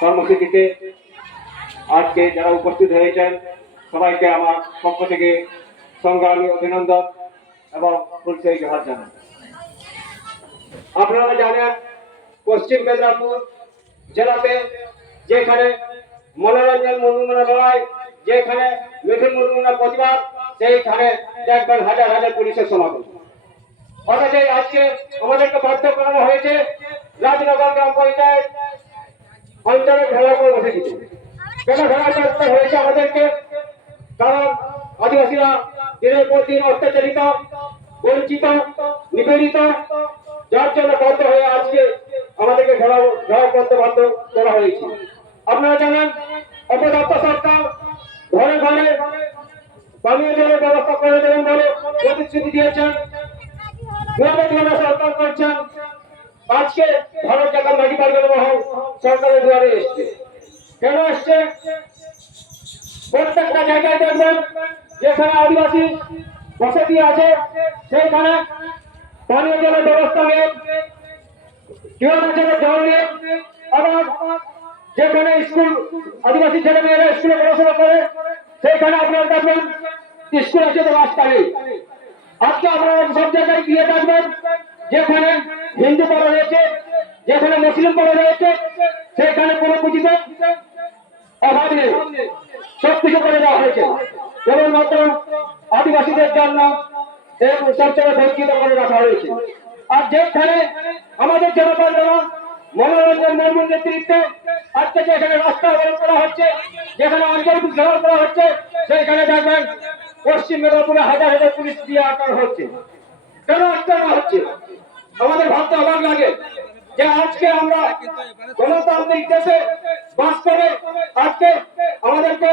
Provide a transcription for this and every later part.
কর্মসূচিতে আজকে যারা উপস্থিত হয়েছেন, সবাইকে আমার পক্ষ থেকে সংগ্রামী অভিনন্দন এবং পরিচয় জোহার জানাই। আপনারা জানেন, পশ্চিম মেদিনীপুর জেলাতে যেখানে মনোরঞ্জন মুর্মুর লড়াই, যেখানে মিঠুন মুর্মুর প্রতিবাদ, সেইখানে দেখবেন হাজার হাজার পুলিশের সমাগম। অথচ আজকে আমাদেরকে বাধ্য করানো হয়েছে রাজনগর গ্রাম পঞ্চায়েত অঞ্চলে ঘেরা করে বসে দিতে কেন ঘেরা করতে হয়েছে আমাদেরকে? কারণ আদিবাসীরা দিনের পর দিন অত্যাচারিত বঞ্চিত নিপীড়িত। যার জন্য বাধ্য হয়ে আজকে আমাদেরকে ঘেরাও ঘেরাও করতে বাধ্য করা হয়েছে। আপনারা জানেন অপদত্ত সরকার ঘরে ঘরে পানীয় জলের ব্যবস্থা করে দেবেন বলে প্রতিশ্রুতি দিয়েছেন। সরকার করছেন। আজকে ভারত জায়গা মাটি মহল সরকারের দুয়ারে এসছে। কেন এসছে? প্রত্যেকটা জায়গায় দেখবেন, যেখানে আদিবাসী বসতি আছে, সেইখানে পানীয় জলের ব্যবস্থা নেই কীভাবে জন্য জল নেই, আবার যেখানে স্কুল, আদিবাসী ছেলে মেয়েরা স্কুলে পড়াশোনা করে, সেইখানে আপনারা দেখবেন, স্কুল আছে তো রাস্তা নেই। আজকে আপনারা সব জায়গায় গিয়ে দেখবেন, যেখানে হিন্দু পড়া রয়েছে যেখানে মুসলিম পড়া রয়েছে সেখানে কোনো পুঁজিতে অভাব নেই। সব কিছু করে দেওয়া হয়েছে। কেবলমাত্র আদিবাসীদের জন্য এই সবচেয়ে বঞ্চিত করে রাখা হয়েছে। আর যেখানে আমাদের জনগণ দ্বারা মনোরঞ্জন মুর্মুর নেতৃত্বে আজকে যেখানে রাস্তা অবরোধ করা হচ্ছে, যেখানে অঞ্চল ঘেরাও করা হচ্ছে, সেখানে দেখবেন পশ্চিম মেদিনীপুরে হাজার হাজার পুলিশ দিয়ে আটকানো হচ্ছে। কেন আটকানো হচ্ছে? আমাদের ভাবতে অবাক লাগে যে আজকে আমরা গণতান্ত্রিক দেশে বাস করে আজকে আমাদেরকে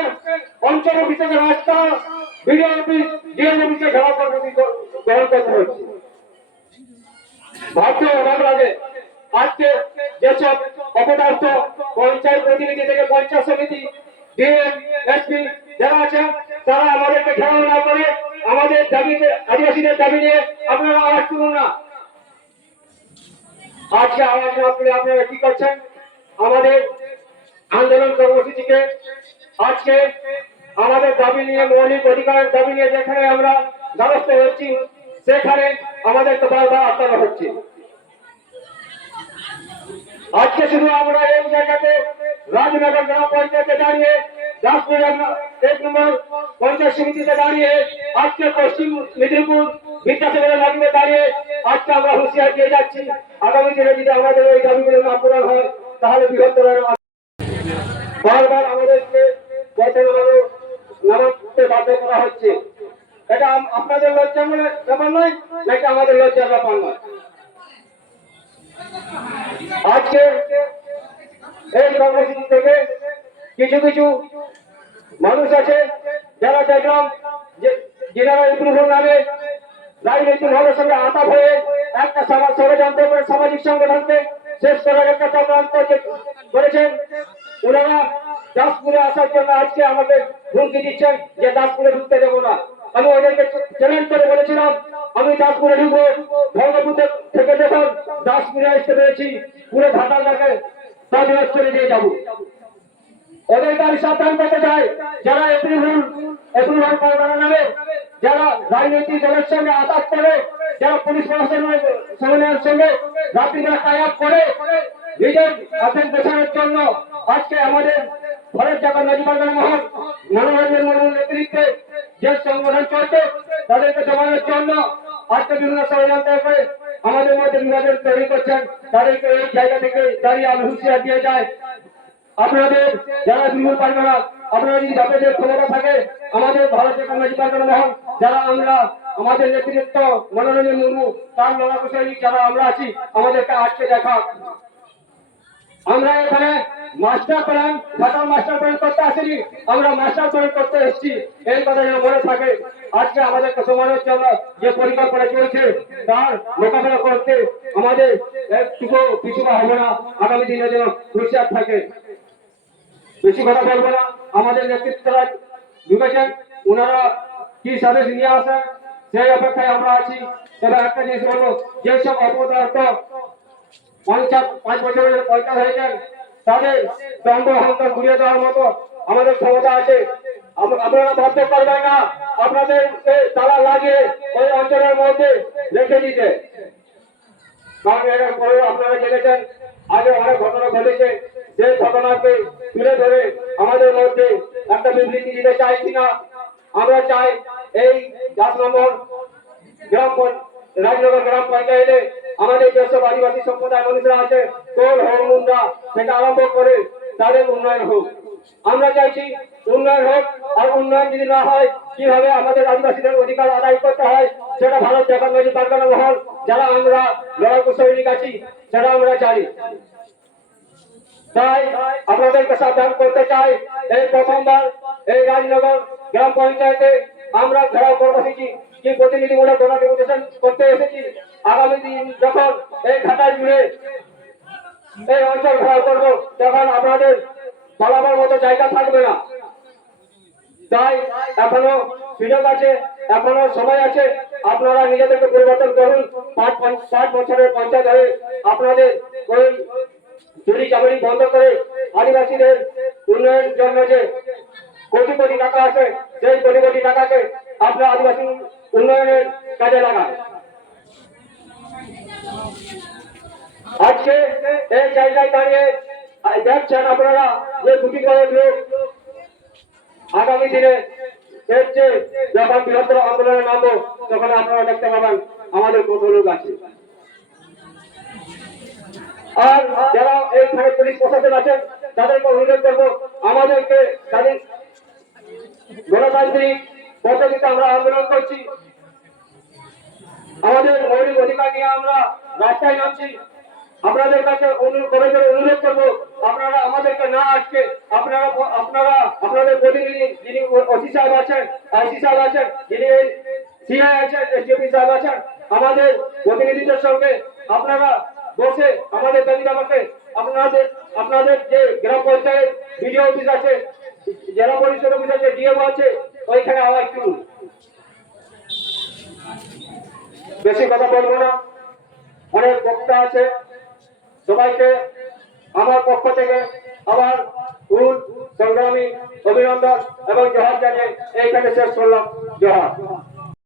অঞ্চল অফিসে রাস্তা বিডিও অফিস ডিএম অফিসে ঘেরাও কর্মসূচি গ্রহণ করতে হচ্ছে ভাবতে অবাক লাগে আজকে যেসব অপদার্থ পঞ্চায়েত প্রতিনিধি থেকে পঞ্চায়েত সমিতি ডিএম এসপি যারা আছেন তারা আমাদেরকে ঘেরাও না করে আমাদের দাবিতে, আদিবাসীদের দাবি নিয়ে আপনারা আওয়াজ তুলুন না। আজকে আওয়াজ না তুলে আপনারা কি করছেন? আমাদের আন্দোলন কর্মসূচিকে আজকে আমাদের দাবি নিয়ে মৌলিক অধিকারের দাবি নিয়ে যেখানে আমরা দ্বারস্থ হচ্ছি, সেখানে আমাদেরকে বারবার আটকানো হচ্ছে। আজকে শুধু আমরা এই জায়গাতে রাজনগর গ্রাম পঞ্চায়েতে দাঁড়িয়ে এক নম্বর পঞ্চায়েত সমিতিতে দাঁড়িয়ে, আজকে পশ্চিম মেদিনীপুর বিদ্যাসাগরের লাগিয়ে দাঁড়িয়ে আজকে আমরা হুঁশিয়ার দিয়ে যাচ্ছি। আগামী দিনে যদি আমাদের এই দাবিগুলো না পূরণ হয়, তাহলে বৃহত্তর বারবার আমাদেরকে পথে নামানো নামাতে বাধ্য করা হচ্ছে। এটা আপনাদের লজ্জার ব্যাপার নয়, নাকি আমাদের লজ্জার ব্যাপার নয়? আজকে এই কর্মসূচি থেকে কিছু কিছু মানুষ আছে, যারা দেখলাম যে জেনারা ইপ্রুভের নামে রাজনৈতিক সঙ্গে হয়ে একটা সমাজ ষড়যন্ত্র করে সামাজিক সংগঠনকে শেষ করার একটা চক্রান্ত করেছেন, ওনারা দাসপুরে আসার জন্য আজকে হুমকি দিচ্ছেন যে দাসপুরে ঢুকতে দেবো না। আমি ওদেরকে চ্যালেঞ্জ করে বলেছিলাম, আমি দাসপুরে ঢুকবো ভঙ্গপুর থেকে যখন দাসপুরে আসতে পেরেছি, পুরো ঢাকাটাকে তজরত করে দিয়ে যাব। ওদেরকে আমি সাবধান করতে চাই, যারা এপ্রিল এপ্রিল করবার নামে যারা রাজনৈতিক দলের সঙ্গে আতাত করে, যারা পুলিশ প্রশাসনের সঙ্গে রাত্রিবেলা টাইপ করে, নিজের আতঙ্ক পেছানোর জন্য আজকে আমাদের ভারত জাগর নজিবান্ধন মহল মনোরঞ্জন মুর্মুর নেতৃত্বে যে সংগঠন চলছে, তাদেরকে জমানোর জন্য আজকে বিভিন্ন ষড়যন্ত্র করে, আমাদের মধ্যে বিভাজন তৈরি করছেন। তাদেরকে এই জায়গা থেকে দাঁড়িয়ে আমি হুঁশিয়ার দিয়ে যায় আপনাদের যারা তৃণমূল পারবে আপনারা যদি আপনাদের ক্ষমতা থাকে, আমাদের ভারতীয় কংগ্রেস পার্টি মহল যারা আমরা, আমাদের নেতৃত্ব মনোরঞ্জন মুর্মু, তার লড়াকু সৈনিক যারা আমরা আছি, আমাদেরকে আজকে দেখা। আমরা এখানে master plan Dhaka master plan করতে আসিনি, আমরা মাস্টার প্ল্যান করতে এসেছি, এই কথা যেন মনে থাকে। আজকে আমাদের সমাজের জন্য যে পরিকল্পনা চলছে, তার মোকাবেলা করতে আমাদের একটুকু পিছুপা হবে না। আগামী দিনে যেন হুঁশিয়ার থাকে। বেশি কথা বলব না, আমাদের নেতৃত্বরা ঢুকেছেন ওনারা কি সাদেশ নিয়ে আসেন, সেই অপেক্ষায় আমরা আছি। তবে একটা জিনিস বলব যেসব অপদার্থ পঞ্চাশ পাঁচ বছরের পয়সা হয়েছেন তাদের দম্ভ অহংকার ঘুরিয়ে দেওয়ার মতো আমাদের ক্ষমতা আছে। আপনারা ভাবতে পারবেন না, আপনাদের তালা লাগিয়ে ওই অঞ্চলের মধ্যে রেখে দিতে। কারণ এর পরেও আপনারা জেনেছেন, আগে অনেক ঘটনা ঘটেছে, সেই ঘটনাকে তুলে ধরে আমাদের মধ্যে একটা বিবৃতি দিতে চাইছি না আমরা চাই এই দশ নম্বর গ্রাম রাজনগর গ্রাম পঞ্চায়েতে আমাদের যেসব আদিবাসী সম্প্রদায় মানুষরা আছে তোর হরমুন্ডা থেকে আরম্ভ করে তাদের উন্নয়ন হোক। আমরা চাইছি উন্নয়ন হোক আর উন্নয়ন যদি না হয়, কীভাবে আমাদের আদিবাসীদের অধিকার আদায় করতে হয়, সেটা ভারত জাপানবাজি পারগানা মহল, যারা আমরা লড়াকু সৈনিক আছি, সেটা আমরা জানি। তাই আপনাদেরকে সাবধান করতে চাই, এই প্রথমবার এই রাজনগর গ্রাম পঞ্চায়েতে আমরা ঘেরাও করে বসেছি। কি প্রতিনিধিমূলক ডেপুটেশন করতে এসেছি। আগামী দিন যখন এই ঘাটা জুড়ে এই অঞ্চল ঘেরাও করব, তখন আপনাদের পালাবার মতো জায়গা থাকবে না। তাই এখনও সুযোগ আছে, এখনও সময় আছে। আপনারা নিজেদেরকে পরিবর্তন করুন। পাঁচ- পাঁচ বছরের পঞ্চায়েত হয়ে আপনাদের ওই চুরি চামড়ি বন্ধ করে আদিবাসীদের উন্নয়নের জন্য যে কোটি কোটি টাকা আছে সেই কোটি কোটি টাকাকে আপনার আদিবাসী উন্নয়নের কাজে লাগান। আজকে এই জায়গায় দাঁড়িয়ে দেখছেন আপনারা যে দুটি করে লোক আগামী দিনে এর যে যখন বৃহত্তর আন্দোলনে নামবো তখন আপনারা দেখতে পাবেন। আমাদের কত লোক আছে। আর যারা এইখানে পুলিশ প্রশাসন আছেন, তাদেরকে অনুরোধ করব, আমাদেরকে তাদের গণতান্ত্রিক পদ্ধতিতে আমরা আন্দোলন করছি। আমাদের মৌলিক অধিকার নিয়ে আমরা রাস্তায় নামছি। আপনাদের কাছে করে অনুরোধ করব, আপনারা আমাদেরকে না আজকে আপনারা আপনারা, আপনাদের প্রতিনিধি যিনি ওসি সাহেব আছেন, আইসি সাহেব আছেন, যিনি সিআই আছেন এসডিপি সাহেব আছেন, আমাদের প্রতিনিধিদের সঙ্গে আপনারা বসে আমাদের দাবি দাবাকে আপনাদের আপনাদের যে গ্রাম পঞ্চায়েত, বিডিও অফিস আছে, জেলা পরিষদ অফিস আছে ডিএম আছে, ওইখানে আওয়াজ তুলুন। বেশি কথা বলব না। অনেক বক্তা আছে। সবাইকে আমার পক্ষ থেকে আবার ফুল, সংগ্রামী, অভিনন্দন এবং জহার জানিয়ে এইখানে শেষ করলাম। জহার।